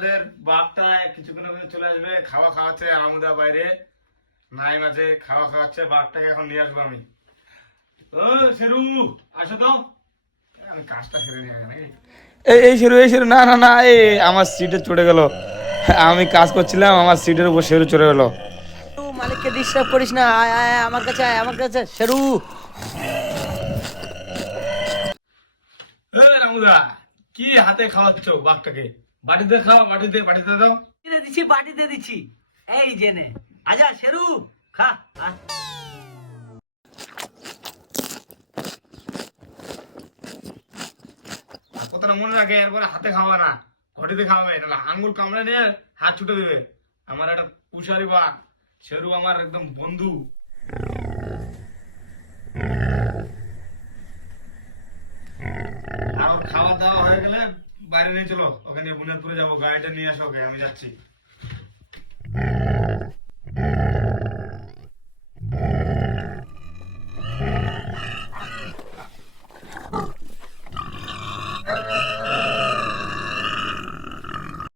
আমাদের বাঘটা কিছুক্ষণের মধ্যে চলে আসবে। খাওয়া খাওয়াচ্ছে আরামুদা বাইরে, নাইম আছে খাওয়া খাওয়াচ্ছে। বাঘটাকে এখন নিয়ে আসবো আমি। ও শেরু, আসো তো, আমি কাজটা সেরে নিয়ে আসি নাকি। এই শেরু না না না, আমার সিটে চড়ে গেল। আমি কাজ করছিলাম, আমার সিটের উপর শেরু চড়ে গেল। মালিককে ডিস্টার্ব করিস না, আয় আয় আয়, আমার কাছে আয়, আমার কাছে শেরু। রামুদা, কি হাতে খাওয়াচ্ছ বাঘটাকে? বাটিতে খাও, বাটিতে দাও। দিচ্ছি, বাটিতে দিচ্ছি, এই জেনে আজা শেরু, খা আয়। আর কথাটা মনে রাখে, এরপরে হাতে খাওয়া না, ঘটিতে খাওয়াবে, নাহলে আঙ্গুল কামড়ে নিয়ে হাত ছুটে দেবে। আমার একটা কুশারি বাঘ শেরু, আমার একদম বন্ধু। আর ওর খাওয়া দাওয়া হয়ে গেলে বাইরে নিয়ে চলো, ওখানে বুনিয়াদপুরে যাবো, গাড়িটা নিয়ে আসো, ওকে আমি যাচ্ছি।